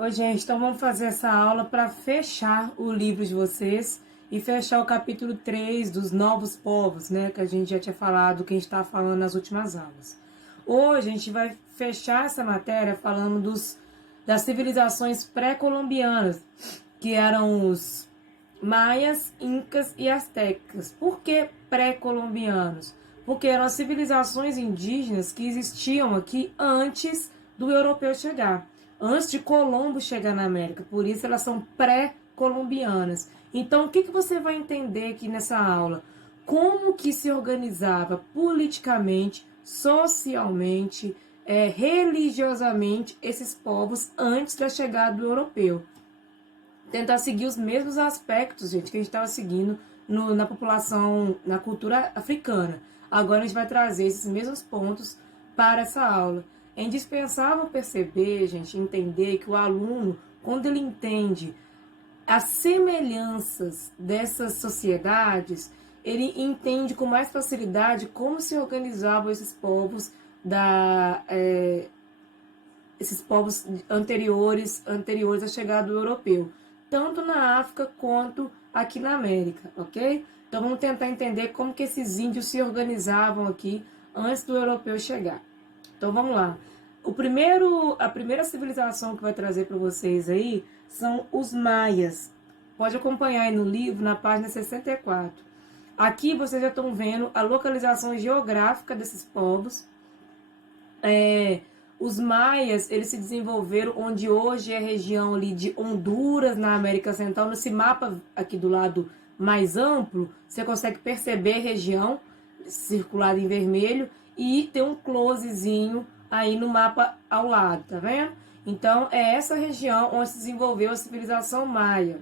Oi, gente, então vamos fazer essa aula para fechar o livro de vocês e fechar o capítulo 3 dos novos povos, né, que a gente já tinha falado, que a gente estava falando nas últimas aulas. Hoje a gente vai fechar essa matéria falando das civilizações pré-colombianas, que eram os maias, incas e astecas. Por que pré-colombianos? Porque eram as civilizações indígenas que existiam aqui antes do europeu chegar, antes de Colombo chegar na América. Por isso elas são pré-colombianas. Então, o que você vai entender aqui nessa aula? Como que se organizava politicamente, socialmente, religiosamente esses povos antes da chegada do europeu. Tentar seguir os mesmos aspectos, gente, que a gente estava seguindo na população, na cultura africana. Agora a gente vai trazer esses mesmos pontos para essa aula. É indispensável perceber, gente, entender que o aluno, quando ele entende as semelhanças dessas sociedades, ele entende com mais facilidade como se organizavam esses povos anteriores à chegada do europeu, tanto na África quanto aqui na América, ok? Então vamos tentar entender como que esses índios se organizavam aqui antes do europeu chegar. Então vamos lá. A primeira civilização que vai trazer para vocês aí são os maias. Pode acompanhar aí no livro, na página 64. Aqui vocês já estão vendo a localização geográfica desses povos. Os maias, eles se desenvolveram onde hoje é a região ali de Honduras, na América Central. Nesse mapa aqui do lado mais amplo, você consegue perceber a região circulada em vermelho e tem um closezinho aí no mapa ao lado, tá vendo? Então, é essa região onde se desenvolveu a civilização maia.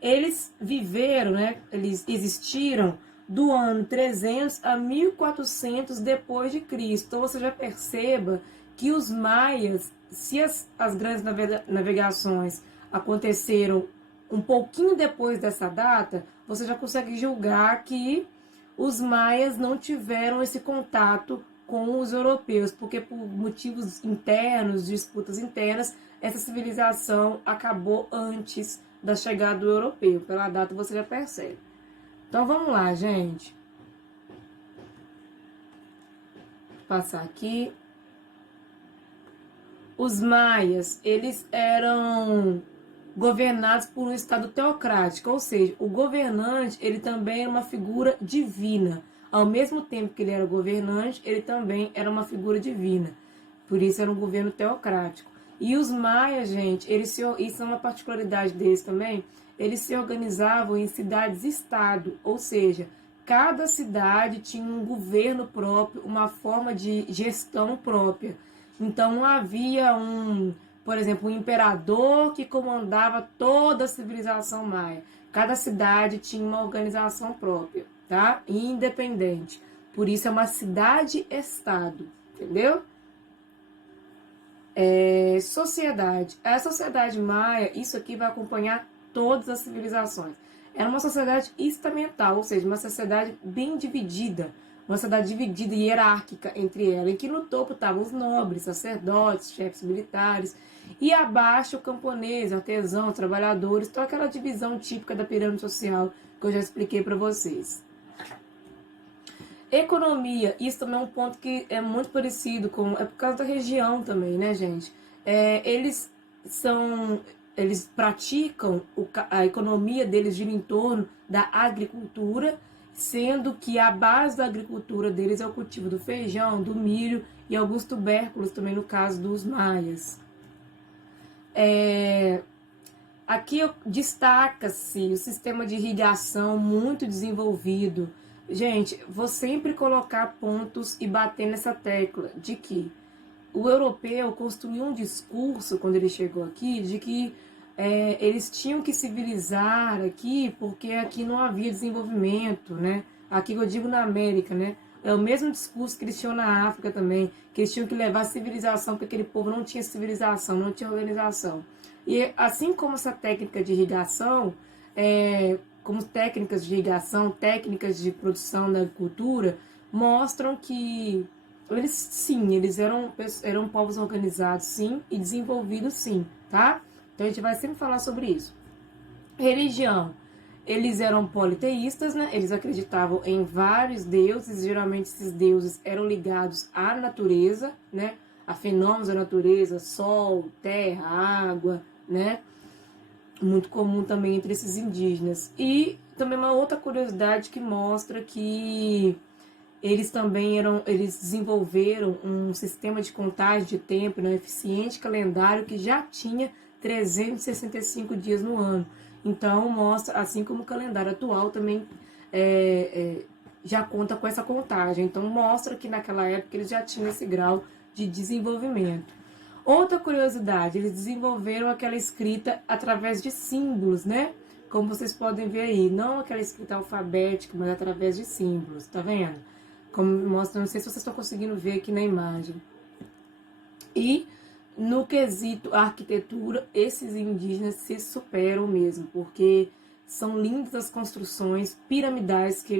Eles viveram, né? Eles existiram do ano 300 a 1400 depois de Cristo. Então, você já perceba que os maias, se as grandes navegações aconteceram um pouquinho depois dessa data, você já consegue julgar que os maias não tiveram esse contato com os europeus, porque por motivos internos, disputas internas, essa civilização acabou antes da chegada do europeu. Pela data você já percebe. Então vamos lá, gente. Vou passar aqui. Os maias, eles eram governados por um estado teocrático, ou seja, o governante, ele também era uma figura divina. Ao mesmo tempo que ele era governante, ele também era uma figura divina. Por isso era um governo teocrático. E os maias, gente, isso é uma particularidade deles também, eles se organizavam em cidades-estado, ou seja, cada cidade tinha um governo próprio, uma forma de gestão própria. Então não havia por exemplo, um imperador que comandava toda a civilização maia. Cada cidade tinha uma organização própria, tá? Independente. Por isso é uma cidade-estado, entendeu? Sociedade. A sociedade maia, isso aqui vai acompanhar todas as civilizações. Era uma sociedade estamental, ou seja, uma sociedade bem dividida. Uma sociedade dividida e hierárquica entre ela, em que no topo estavam os nobres, sacerdotes, chefes militares, e abaixo o camponês, artesão, trabalhadores, toda aquela divisão típica da pirâmide social que eu já expliquei para vocês. Economia, isso também é um ponto que é muito parecido com... É por causa da região também, né, gente? Eles praticam, a economia deles gira em torno da agricultura, sendo que a base da agricultura deles é o cultivo do feijão, do milho e alguns tubérculos também no caso dos maias. Aqui destaca-se o sistema de irrigação muito desenvolvido. Gente, vou sempre colocar pontos e bater nessa tecla de que o europeu construiu um discurso, quando ele chegou aqui, de que eles tinham que civilizar aqui, porque aqui não havia desenvolvimento, né? Aqui eu digo na América, né? É o mesmo discurso que eles tinham na África também, que eles tinham que levar civilização, porque aquele povo não tinha civilização, não tinha organização. E assim como essa técnica de irrigação, como técnicas de irrigação, técnicas de produção da agricultura, mostram que eles eram povos organizados, sim, e desenvolvidos, sim, tá? Então a gente vai sempre falar sobre isso. Religião. Eles eram politeístas, né? Eles acreditavam em vários deuses. Geralmente esses deuses eram ligados à natureza, né? A fenômenos da natureza, sol, terra, água, né? Muito comum também entre esses indígenas. E também uma outra curiosidade que mostra que eles desenvolveram um sistema de contagem de tempo, um eficiente calendário que já tinha 365 dias no ano. Então mostra, assim como o calendário atual também já conta com essa contagem. Então mostra que naquela época eles já tinham esse grau de desenvolvimento. Outra curiosidade, eles desenvolveram aquela escrita através de símbolos, né? Como vocês podem ver aí, não aquela escrita alfabética, mas através de símbolos, tá vendo? Como mostra, não sei se vocês estão conseguindo ver aqui na imagem. E no quesito arquitetura, esses indígenas se superam mesmo, porque são lindas as construções piramidais que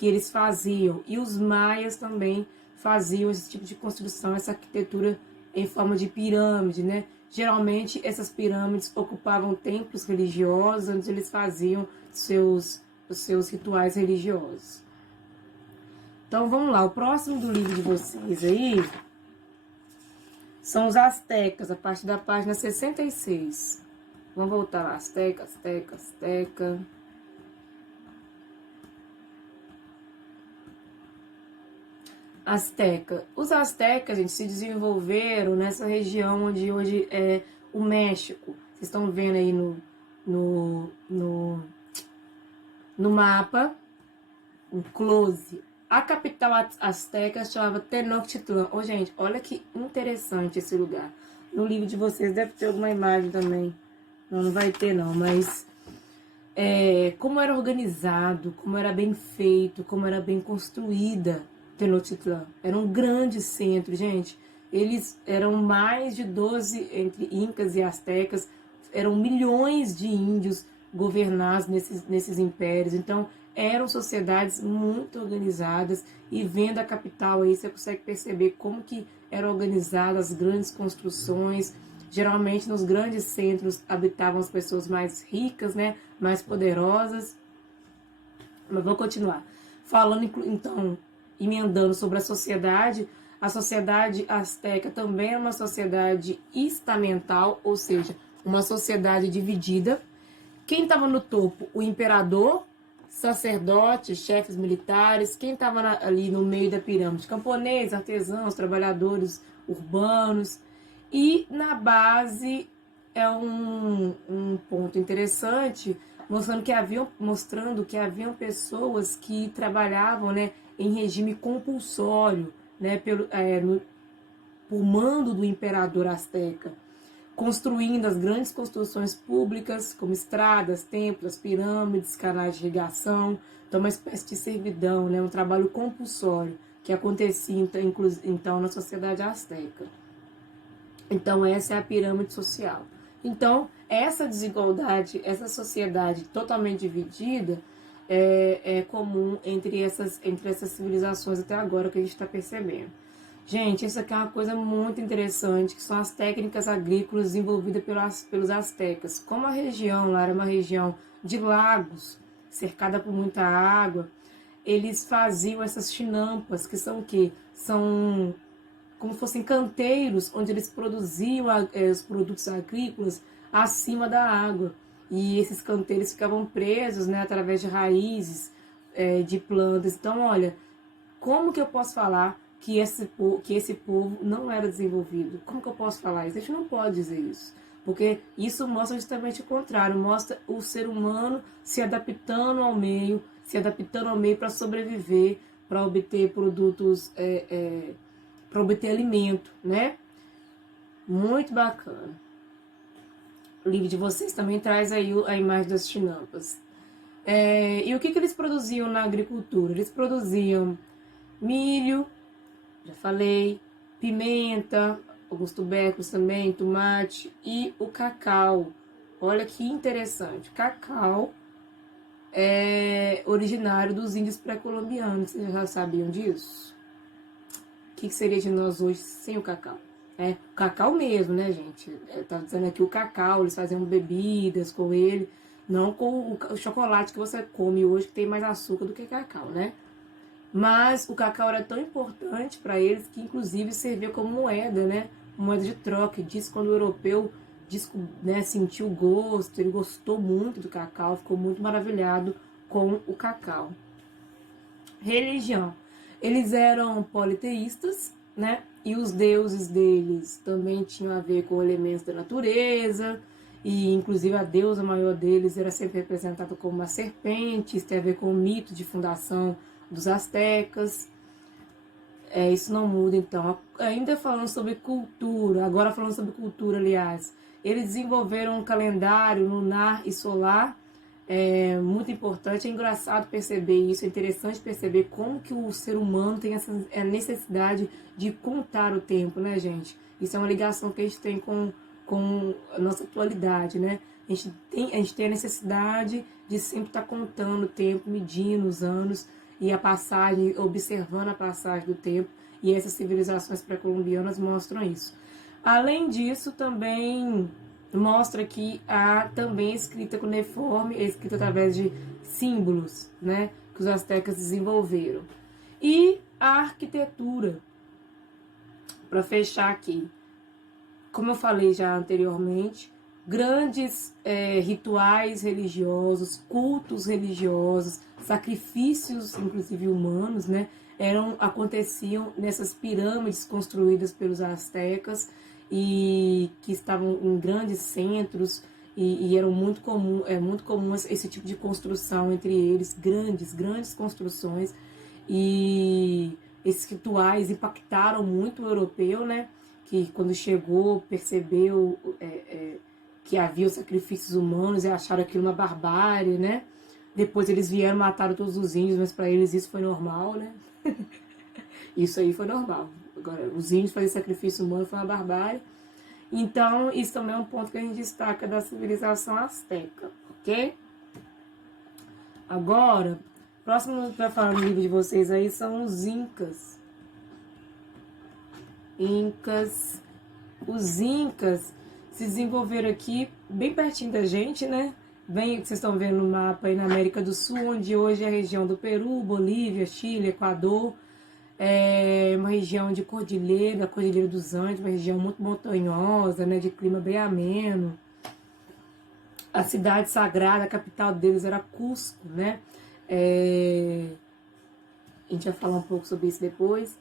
eles faziam. E os maias também faziam esse tipo de construção, essa arquitetura em forma de pirâmide, né? Geralmente essas pirâmides ocupavam templos religiosos, onde eles faziam os seus rituais religiosos. Então vamos lá, o próximo do livro de vocês aí são os astecas, a partir da página 66. Vamos voltar lá, asteca. Asteca. Os astecas, gente, se desenvolveram nessa região onde hoje é o México. Vocês estão vendo aí no mapa, um close. A capital asteca chamava Tenochtitlan. Ô, gente, olha que interessante esse lugar. No livro de vocês deve ter alguma imagem também. Não vai ter não, mas como era organizado, como era bem feito, como era bem construída Tenochtitlan. Era um grande centro, gente. Eles eram mais de 12, entre incas e astecas, eram milhões de índios governados nesses impérios. Então, eram sociedades muito organizadas, e vendo a capital aí, você consegue perceber como que eram organizadas as grandes construções. Geralmente, nos grandes centros, habitavam as pessoas mais ricas, né, mais poderosas. Mas vou continuar. Falando, então, emendando sobre a sociedade asteca também é uma sociedade estamental, ou seja, uma sociedade dividida. Quem estava no topo? O imperador, sacerdotes, chefes militares. Quem estava ali no meio da pirâmide? Camponeses, artesãos, trabalhadores urbanos. E na base é um ponto interessante, mostrando que haviam pessoas que trabalhavam, né, em regime compulsório, né, por mando do imperador asteca, construindo as grandes construções públicas, como estradas, templos, pirâmides, canais de irrigação. Então, uma espécie de servidão, né, um trabalho compulsório que acontecia então na sociedade asteca. Então, essa é a pirâmide social. Então, essa desigualdade, essa sociedade totalmente dividida é comum entre essas civilizações até agora que a gente está percebendo. Gente, isso aqui é uma coisa muito interessante, que são as técnicas agrícolas desenvolvidas pelos astecas. Como a região lá era uma região de lagos, cercada por muita água, eles faziam essas chinampas, que são o quê? São como fossem canteiros, onde eles produziam os produtos agrícolas acima da água. E esses canteiros ficavam presos, né, através de raízes de plantas. Então, olha, como que eu posso falar que esse povo não era desenvolvido? Como que eu posso falar isso? A gente não pode dizer isso. Porque isso mostra justamente o contrário, mostra o ser humano se adaptando ao meio para sobreviver, para obter produtos, para obter alimento, né? Muito bacana. O livro de vocês também traz aí a imagem das chinampas. E o que eles produziam na agricultura? Eles produziam milho, já falei, pimenta, alguns tubérculos também, tomate e o cacau. Olha que interessante. Cacau é originário dos índios pré-colombianos. Vocês já sabiam disso? O que seria de nós hoje sem o cacau? O cacau mesmo, né, gente? Tá dizendo aqui o cacau, eles faziam bebidas com ele, não com o chocolate que você come hoje, que tem mais açúcar do que cacau, né? Mas o cacau era tão importante para eles que inclusive servia como moeda, né? Moeda de troca. Diz quando o europeu né, sentiu o gosto, ele gostou muito do cacau, ficou muito maravilhado com o cacau. Religião. Eles eram politeístas, né? E os deuses deles também tinham a ver com elementos da natureza, e inclusive a deusa maior deles era sempre representada como uma serpente. Isso tem a ver com o mito de fundação dos astecas. Isso não muda, então. Ainda falando sobre cultura, agora falando sobre cultura, aliás, eles desenvolveram um calendário lunar e solar, muito importante. É engraçado perceber isso, é interessante perceber como que o ser humano tem essa necessidade de contar o tempo, né, gente? Isso é uma ligação que a gente tem com a nossa atualidade, né? A gente tem a necessidade de sempre estar contando o tempo, medindo os anos e a passagem, observando a passagem do tempo, e essas civilizações pré-colombianas mostram isso. Além disso, também mostra que há também escrita cuneiforme, escrita através de símbolos, né, que os astecas desenvolveram. E a arquitetura, para fechar aqui, como eu falei já anteriormente, grandes rituais religiosos, cultos religiosos, sacrifícios, inclusive humanos, né, aconteciam nessas pirâmides construídas pelos astecas e que estavam em grandes centros e eram muito comum esse tipo de construção entre eles, grandes construções, e esses rituais impactaram muito o europeu, né, que quando chegou percebeu que havia os sacrifícios humanos e acharam aquilo uma barbárie, né? Depois eles vieram, mataram todos os índios, mas para eles isso foi normal, né? Isso aí foi normal. Agora, os índios fazerem sacrifício humano foi uma barbárie. Então, isso também é um ponto que a gente destaca da civilização asteca, ok? Agora, próximo para falar no livro de vocês aí são os Incas. Os Incas se desenvolveram aqui bem pertinho da gente, né? Bem, vocês estão vendo no mapa aí na América do Sul, onde hoje é a região do Peru, Bolívia, Chile, Equador. É uma região de cordilheira, Cordilheira dos Andes, uma região muito montanhosa, né, de clima bem ameno. A cidade sagrada, a capital deles era Cusco, né? A gente vai falar um pouco sobre isso depois.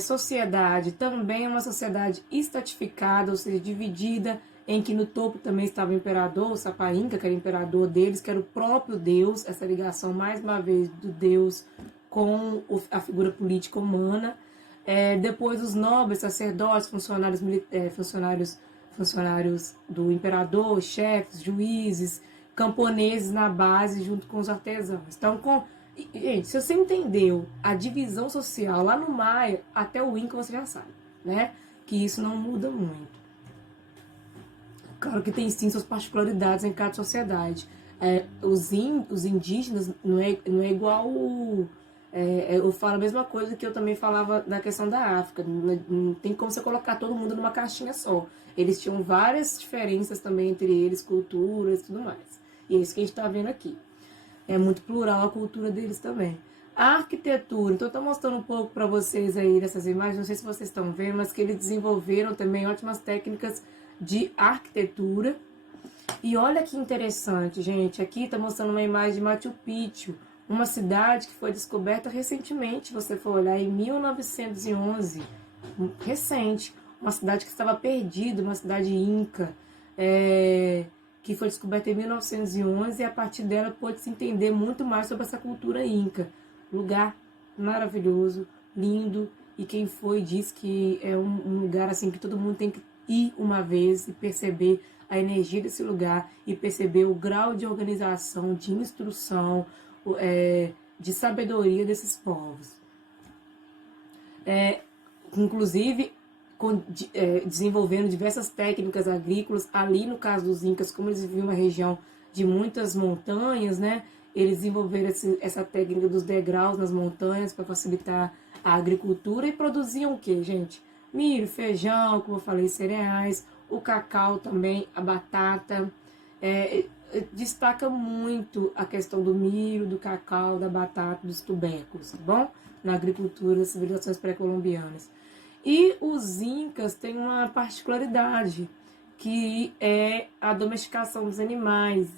Sociedade também é uma sociedade estratificada, ou seja, dividida, em que no topo também estava o imperador, o Sapa Inca, que era o imperador deles, que era o próprio Deus, essa ligação mais uma vez do Deus com a política humana. Depois os nobres, sacerdotes, funcionários do imperador, chefes, juízes, camponeses na base junto com os artesãos. Então, gente, se você entendeu a divisão social lá no Maia até o Inca, você já sabe, né? Que isso não muda muito. Claro que tem sim suas particularidades em cada sociedade. Os indígenas não é igual. Eu falo a mesma coisa que eu também falava na questão da África. Não tem como você colocar todo mundo numa caixinha só. Eles tinham várias diferenças também entre eles, culturas e tudo mais. E é isso que a gente está vendo aqui. É muito plural a cultura deles também. A arquitetura, então eu estou mostrando um pouco para vocês aí nessas imagens, não sei se vocês estão vendo, mas que eles desenvolveram também ótimas técnicas de arquitetura. E olha que interessante, gente, aqui está mostrando uma imagem de Machu Picchu, uma cidade que foi descoberta recentemente, se você for olhar, em 1911, recente, uma cidade que estava perdida, uma cidade inca, que foi descoberta em 1911, e a partir dela pôde-se entender muito mais sobre essa cultura inca. Lugar maravilhoso, lindo, e quem foi diz que é um lugar assim que todo mundo tem que ir uma vez e perceber a energia desse lugar e perceber o grau de organização, de instrução, de sabedoria desses povos. Inclusive, desenvolvendo diversas técnicas agrícolas, ali no caso dos Incas, como eles viviam uma região de muitas montanhas, né? Eles desenvolveram essa técnica dos degraus nas montanhas para facilitar a agricultura e produziam o quê, gente? milho, feijão, como eu falei, cereais, o cacau também, a batata. Destaca muito a questão do milho, do cacau, da batata, dos tubérculos, tá bom? Na agricultura das civilizações pré-colombianas. E os incas têm uma particularidade, que é a domesticação dos animais.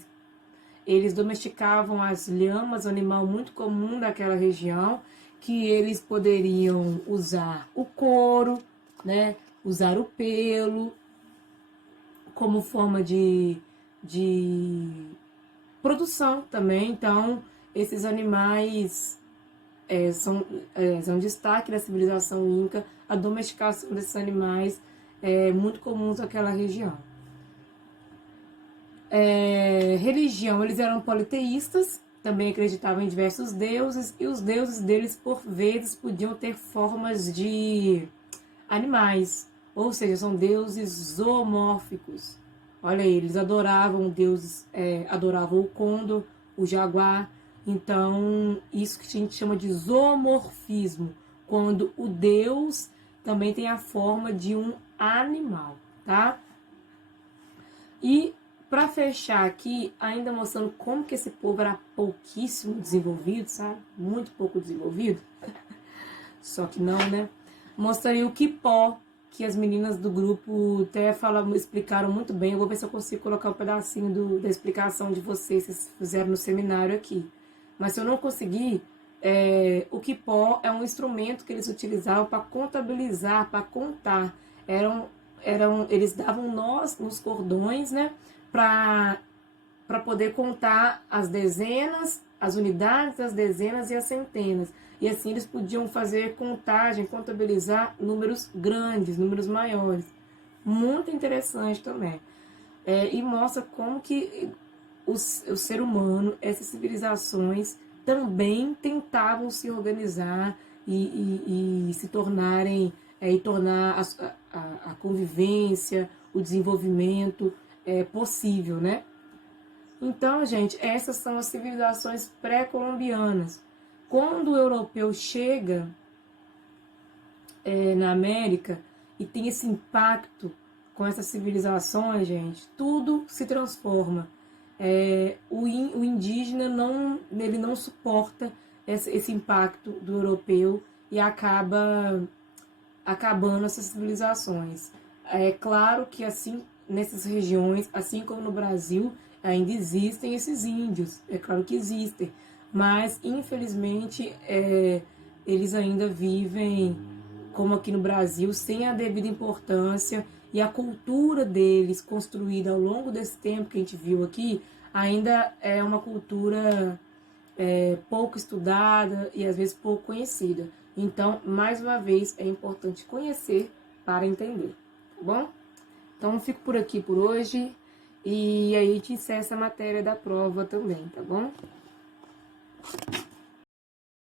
Eles domesticavam as lhamas, animal muito comum daquela região, que eles poderiam usar o couro, né? Usar o pelo como forma de produção também. Então, esses animais são destaque da civilização inca. A domesticação desses animais é muito comum naquela região. Religião, eles eram politeístas, também acreditavam em diversos deuses, e os deuses deles, por vezes, podiam ter formas de animais, ou seja, são deuses zoomórficos. Olha aí, eles adoravam deuses, adoravam o condor, o jaguar. Então, isso que a gente chama de zoomorfismo, quando o deus também tem a forma de um animal, tá? E para fechar aqui, ainda mostrando como que esse povo era pouquíssimo desenvolvido, sabe? Muito pouco desenvolvido. Só que não, né? Mostraria o quipó, que as meninas do grupo até explicaram muito bem. Eu vou ver se eu consigo colocar um pedacinho da explicação de vocês fizeram no seminário aqui. Mas se eu não conseguir, o quipó é um instrumento que eles utilizavam para contabilizar, para contar. Eles davam nós nos cordões, né? Para poder contar as dezenas, as unidades, as dezenas e as centenas. E assim eles podiam fazer contagem, contabilizar números grandes, números maiores. Muito interessante também. E mostra como que o ser humano, essas civilizações, também tentavam se organizar e se tornarem, e tornar a convivência, o desenvolvimento possível, né? Então, gente, essas são as civilizações pré-colombianas. Quando o europeu chega na América e tem esse impacto com essas civilizações, gente, tudo se transforma. O indígena ele não suporta esse impacto do europeu e acaba acabando essas civilizações. É claro que assim, nessas regiões, assim como no Brasil, ainda existem esses índios, é claro que existem, mas infelizmente eles ainda vivem, como aqui no Brasil, sem a devida importância, e a cultura deles, construída ao longo desse tempo que a gente viu aqui, ainda é uma cultura pouco estudada e às vezes pouco conhecida. Então, mais uma vez, é importante conhecer para entender, tá bom? Então, eu fico por aqui por hoje. E aí a gente encerra essa matéria da prova também, tá bom?